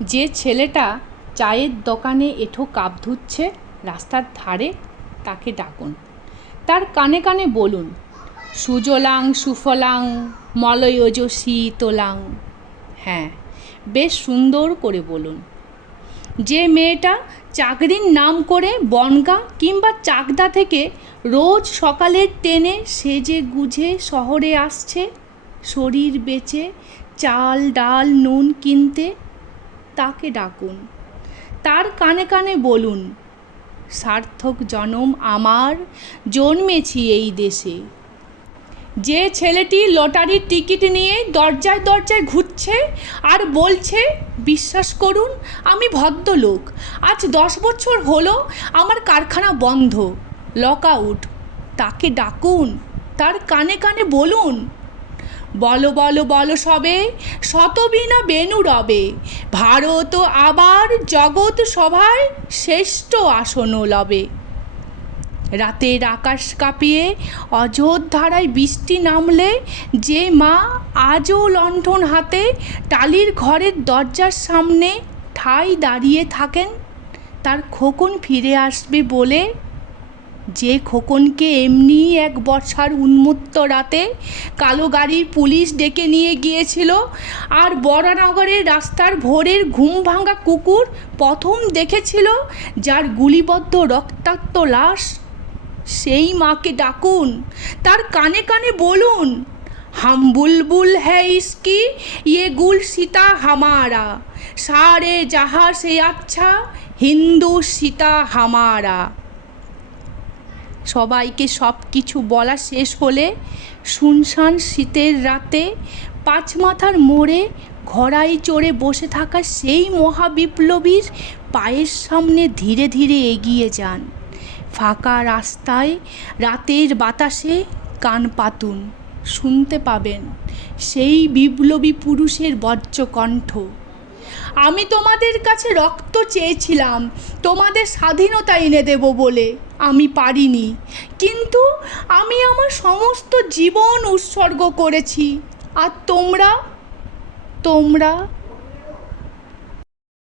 যে ছেলেটা চায়ের দোকানে এঁঠো কাপ ধুচ্ছে, রাস্তার ধারে তাকে ডাকুন। তার কানে কানে বলুন, সুজলাং, সুফলাং মলয়জ শীতলাং হ্যাঁ বেশ সুন্দর করে বলুন। যে মেয়েটা চাকরির নাম করে বনগা কিংবা চাকদা থেকে রোজ সকালের ট্রেনে সেজে গুজে শহরে আসছে, শরীর বেচে, চাল, ডাল, নুন কিনতে তাকে ডাকুন। তার কানে কানে বলুন, সার্থক জনম আমার, জন্মেছি এই দেশে। যে ছেলেটি লটারির টিকিট নিয়ে দরজায় দরজায় ঘুরছে আর বলছে, বিশ্বাস করুন, আমি ভদ্রলোক। আজ দশ বছর হলো আমার কারখানা বন্ধ। Lock out. তাকে ডাকুন, তার কানে কানে বলুন বলো বলো বলো সবে শতবিনা বেনু রবে। ভারত আবার জগৎ সভায় শ্রেষ্ঠ আসন লবে। রাতের আকাশ কাঁপিয়ে অযোধ্যারায় বৃষ্টি নামলে যে মা আজও লণ্ঠন হাতে টালির ঘরের দরজার সামনে ঠাই দাঁড়িয়ে থাকেন, তার খোকন ফিরে আসবে বলে যে খোকনকে এমনি এক বর্ষার উন্মত্ত রাতে কালো গাড়ির পুলিশ ডেকে নিয়ে গিয়েছিল আর বরানগরের রাস্তার ভোরের ঘুম ভাঙা কুকুর প্রথম দেখেছিল যার গুলিবদ্ধ রক্তাক্ত লাশ। সেই মাকে ডাকুন, তার কানে কানে বলুন, হাম বুলবুল হ্যাঁ ইসকি ইয়ে গুল সীতা হামারা, সারে যাহা সে আচ্ছা হিন্দু সীতা হামারা। সবাইকে সব কিছু বলা শেষ হলে শুনশান শীতের রাতে পাঁচ মাথার মোড়ে ঘোড়ায় চড়ে বসে থাকা সেই মহাবিপ্লবীর পায়ের সামনে ধীরে ধীরে এগিয়ে যান। ফাঁকা রাস্তায় রাতের বাতাসে কান পাতুন। শুনতে পাবেন সেই বিপ্লবী পুরুষের বজ্র কণ্ঠ আমি তোমাদের কাছে রক্ত চেয়েছিলাম, তোমাদের স্বাধীনতা এনে দেব বলে। আমি পারিনি। কিন্তু আমি আমার সমস্ত জীবন উৎসর্গ করেছি। আর তোমরা? তোমরা